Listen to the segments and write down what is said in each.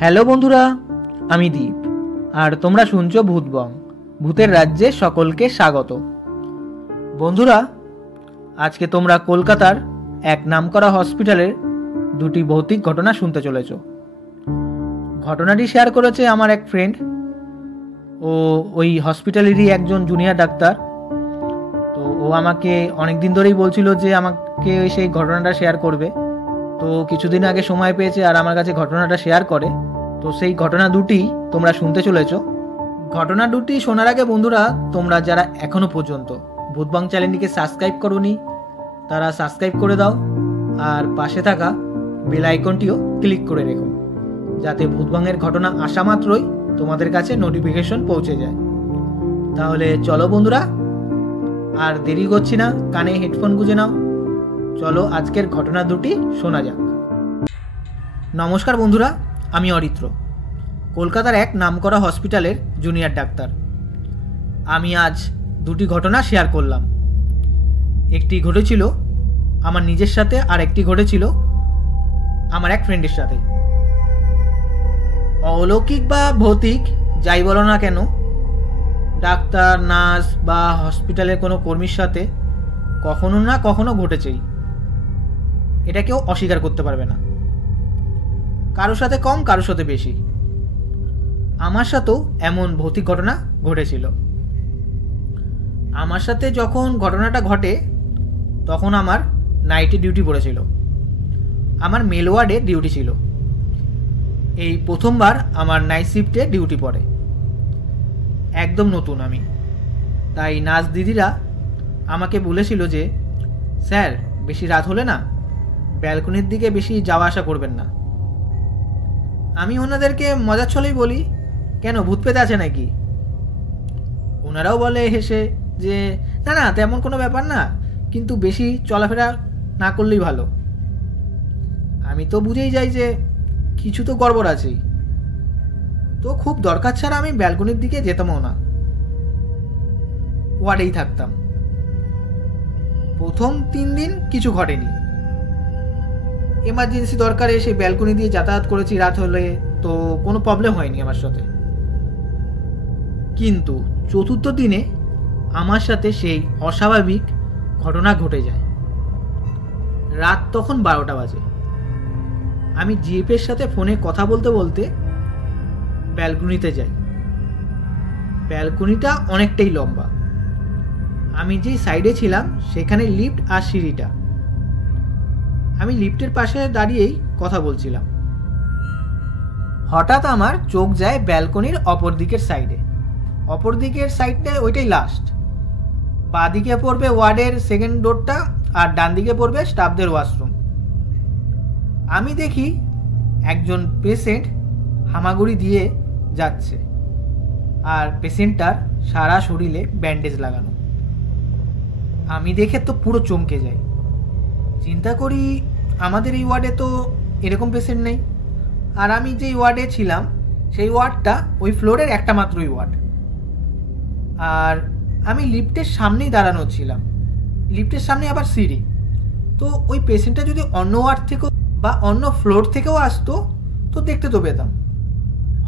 Hello বন্ধুরা, আমি দীপ আর তোমরা শুনছো ভূতবং। ভূতের রাজ্যে সকলকে স্বাগত। বন্ধুরা, আজকে তোমরা কলকাতার এক নামকরা হসপিটালের দুটি ভৌতিক ঘটনা শুনতে চলেছ। ঘটনাটি শেয়ার করেছে আমার এক ফ্রেন্ড। ও ওই হসপিটালেরই একজন জুনিয়র ডাক্তার। তো ও আমাকে অনেক দিন ধরেই বলছিল যে আমাকে সেই ঘটনাটা শেয়ার করবে। তো কিছুদিন আগে সময় পেয়েছে আর আমার কাছে ঘটনাটা শেয়ার করে। তো সেই ঘটনা দুটি তোমরা শুনতে চলেছ। ঘটনা দুটি শোনার আগে বন্ধুরা, তোমরা যারা এখনো পর্যন্ত ভূতবং চ্যানেলটিকে সাবস্ক্রাইব করোনি তারা সাবস্ক্রাইব করে দাও আর পাশে থাকা বেল আইকনটিও ক্লিক করে রেখো, যাতে ভূতবংয়ের ঘটনা আসা মাত্রই তোমাদের কাছে নোটিফিকেশন পৌঁছে যায়। তাহলে চলো বন্ধুরা, আর দেরি করছি না, কানে হেডফোন গুঁজে নাও। চলো আজকের ঘটনা দুটি শোনা যাক। নমস্কার বন্ধুরা, আমি অরিত্র, কলকাতার এক নামকরা হসপিটালের জুনিয়র ডাক্তার। আমি আজ দুটি ঘটনা শেয়ার করলাম। একটি ঘটেছিল আমার নিজের সাথে আর একটি ঘটেছিল আমার এক ফ্রেন্ডের সাথে। অলৌকিক বা ভৌতিক যাই বলো না কেন, ডাক্তার, নার্স বা হসপিটালের কোনো কর্মীর সাথে কখনো না কখনো ঘটেছেই, এটা কেউ অস্বীকার করতে পারবে না। কারোর সাথে কম, কারোর সাথে বেশি। আমার সাথেও এমন ভৌতিক ঘটনা ঘটেছিল। আমার সাথে যখন ঘটনাটা ঘটে তখন আমার নাইটে ডিউটি পড়েছিল। আমার মেল ওয়ার্ডে ডিউটি ছিল। এই প্রথমবার আমার নাইট শিফটে ডিউটি পড়ে। একদম নতুন আমি, তাই নার্স দিদিরা আমাকে বলেছিল যে স্যার, বেশি রাত হলে না ব্যালকনির দিকে বেশি যাওয়া আসা করবেন না। আমি ওনাদেরকে মজার ছলেই বলি, কেন ভূত পেতে আছে নাকি? ওনারাও বলে হেসে যে না না, তেমন কোনো ব্যাপার না, কিন্তু বেশি চলাফেরা না করলেই ভালো। আমি তো বুঝেই যাই যে কিছু তো গড়বড় আছেই। তো খুব দরকার ছাড়া আমি ব্যালকনির দিকে যেতামও না, ওয়ার্ডেই থাকতাম। প্রথম 3 দিন কিছু ঘটেনি। এমার্জেন্সি দরকারে সেই ব্যালকনি দিয়ে যাতায়াত করেছি রাত হলে, তো কোনো প্রবলেম হয়নি আমার সাথে। কিন্তু 4র্থ দিনে আমার সাথে সেই অস্বাভাবিক ঘটনা ঘটে যায়। রাত তখন 12টা বাজে। আমি জিএফের সাথে ফোনে কথা বলতে বলতে ব্যালকনিতে যাই। ব্যালকনিটা অনেকটাই লম্বা। আমি যেই সাইডে ছিলাম সেখানে লিফট আর সিঁড়িটা। আমি লিফটের পাশে দাঁড়িয়েই কথা বলছিলাম। হঠাৎ আমার চোখ যায় ব্যালকনির অপর দিকের সাইডে। অপর দিকের সাইডটা ওইটাই লাস্ট। বাঁ দিকে পড়বে ওয়ার্ডের সেকেন্ড ডোরটা আর ডান দিকে পড়বে স্টাফদের ওয়াশরুম। আমি দেখি একজন পেশেন্ট হামাগুড়ি দিয়ে যাচ্ছে আর পেশেন্টটার সারা শরীরে ব্যান্ডেজ লাগানো। আমি দেখে তো পুরো চমকে যাই। চিন্তা করি আমাদের এই ওয়ার্ডে তো এরকম পেশেন্ট নেই, আর আমি যেই ওয়ার্ডে ছিলাম সেই ওয়ার্ডটা ওই ফ্লোরের একটা মাত্রই ওয়ার্ড। আর আমি লিফটের সামনেই দাঁড়ানো ছিলাম। লিফটের সামনে আবার সিঁড়ি। তো ওই পেশেন্টটা যদি অন্য ওয়ার্ড থেকেও বা অন্য ফ্লোর থেকেও আসতো তো দেখতে তো পেতাম।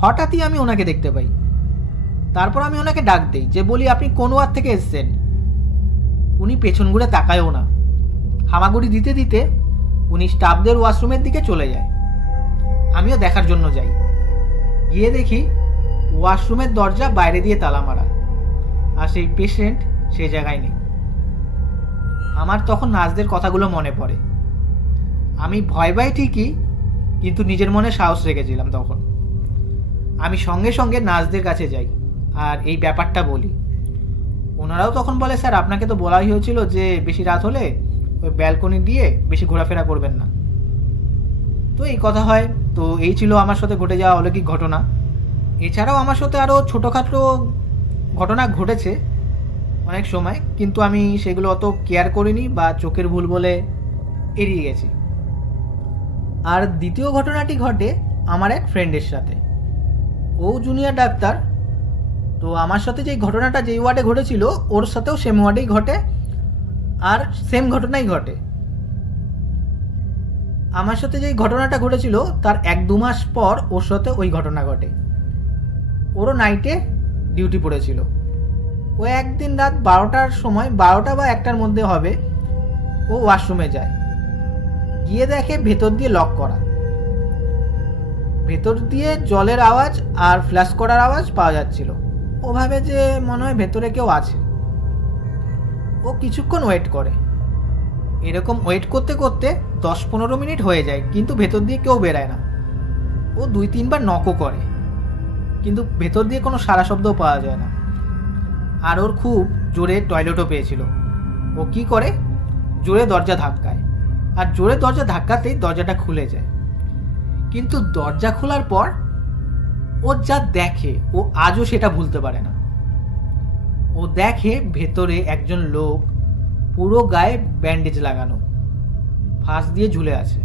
হঠাৎই আমি ওনাকে দেখতে পাই। তারপর আমি ওনাকে ডাক দিই, যে বলি আপনি কোন ওয়ার্ড থেকে এসছেন? উনি পেছন ঘুরে তাকায়ও না। হামাগুড়ি দিতে দিতে উনি স্টাফদের ওয়াশরুমের দিকে চলে যায়। আমিও দেখার জন্য যাই। গিয়ে দেখি ওয়াশরুমের দরজা বাইরে দিয়ে তালা মারা, আর সেই পেশেন্ট সে জায়গায় নেই। আমার তখন নার্সদের কথাগুলো মনে পড়ে। আমি ভয় পাই ঠিকই, কিন্তু নিজের মনে সাহস রেখেছিলাম তখন। আমি সঙ্গে সঙ্গে নার্সদের কাছে যাই আর এই ব্যাপারটা বলি। ওনারাও তখন বলে, স্যার আপনাকে তো বলাই হয়েছিল যে বেশি রাত হলে ওই ব্যালকনি দিয়ে বেশি ঘোরাফেরা করবেন না। তো এই কথা হয়। তো এই ছিল আমার সাথে ঘটে যাওয়া অলৌকিক ঘটনা। এছাড়াও আমার সাথে আরও ছোটোখাটো ঘটনা ঘটেছে অনেক সময়, কিন্তু আমি সেগুলো অত কেয়ার করিনি বা চোখের ভুল বলে এড়িয়ে গেছি। আর দ্বিতীয় ঘটনাটি ঘটে আমার এক ফ্রেন্ডের সাথে। ও জুনিয়র ডাক্তার। তো আমার সাথে যেই ঘটনাটা যেই ওয়ার্ডে ঘটেছিল ওর সাথেও সেম ওয়ার্ডেই ঘটে আর সেম ঘটনাই ঘটে। আমার সাথে যেই ঘটনাটা ঘটেছিল তার 1-2 মাস পর ওর সাথে ওই ঘটনা ঘটে। ওরও নাইটে ডিউটি পড়েছিল। ও একদিন রাত 12টার সময়, 12টা বা 1টার মধ্যে হবে, ও ওয়াশরুমে যায়। গিয়ে দেখে ভেতর দিয়ে লক করা, ভেতর দিয়ে জলের আওয়াজ আর ফ্ল্যাশ করার আওয়াজ পাওয়া যাচ্ছিল। ও ভাবে যে মনে হয় ভেতরে কেউ আছে। ও কিছুক্ষণ ওয়েট করে। এরকম ওয়েট করতে করতে 10-15 মিনিট হয়ে যায়, কিন্তু ভেতর দিয়ে কেউ বেরায় না। ও 2-3 বার নকও করে, কিন্তু ভেতর দিয়ে কোনো সাড়া শব্দও পাওয়া যায় না। আর ওর খুব জোরে টয়লেটও পেয়েছিল। ও কি করে, জোরে দরজা ধাক্কায়, আর জোরে দরজা ধাক্কাতেই দরজাটা খুলে যায়। কিন্তু দরজা খোলার পর ও যা দেখে ও আজও সেটা ভুলতে পারে না। ও দেখে ভেতরে একজন লোক পুরো গায়ে ব্যান্ডেজ লাগানো, ফাঁস দিয়ে ঝুলে আছে।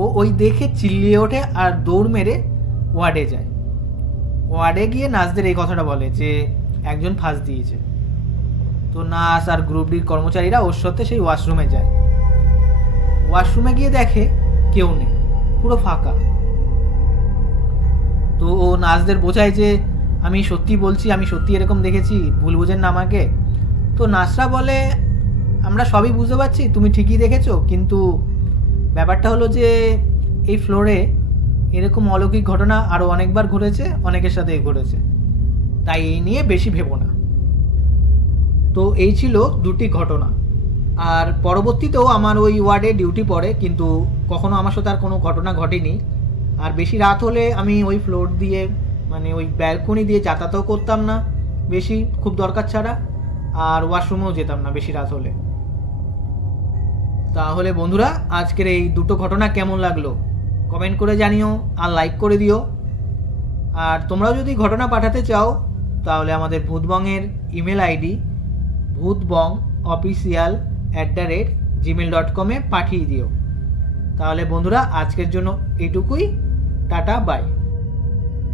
ও ওই দেখে চিল্লিয়ে ওঠে আর দৌড় মেরে ওয়ার্ডে যায়। ওয়ার্ডে গিয়ে নার্সদের এই কথাটা বলে যে একজন ফাঁস দিয়েছে। তো নার্স আর গ্রুপ ডির কর্মচারীরা ওর সাথে সেই ওয়াশরুমে যায়। ওয়াশরুমে গিয়ে দেখে কেউ নেই, পুরো ফাঁকা। তো ও নার্সদের বোঝায় যে আমি সত্যি বলছি, আমি সত্যি এরকম দেখেছি, ভুল বুঝেন না আমাকে। তো নার্সরা বলে আমরা সবই বুঝতে পারছি, তুমি ঠিকই দেখেছো, কিন্তু ব্যাপারটা হলো যে এই ফ্লোরে এরকম অলৌকিক ঘটনা আরও অনেকবার ঘটেছে, অনেকের সাথেই ঘটেছে, তাই এই নিয়ে বেশি ভেবো না। তো এই ছিল 2টি ঘটনা। আর পরবর্তীতেও আমার ওই ওয়ার্ডে ডিউটি পড়ে, কিন্তু কখনো আমার সাথে আর কোনো ঘটনা ঘটেনি। আর বেশি রাত হলে আমি ওই ফ্লোর দিয়ে, মানে ওই ব্যালকনি দিয়ে যাতায়াতও করতাম না বেশি, খুব দরকার ছাড়া, আর ওয়াশরুমেও যেতাম না বেশি রাত হলে। তাহলে বন্ধুরা, আজকের এই 2টো ঘটনা কেমন লাগলো কমেন্ট করে জানিও, আর লাইক করে দিও। আর তোমরাও যদি ঘটনা পাঠাতে চাও তাহলে আমাদের ভূতবংয়ের ইমেল আইডি bhutbongofficial@gmail.com পাঠিয়ে দিও। তাহলে বন্ধুরা, আজকের জন্য এটুকুই। Tata, by.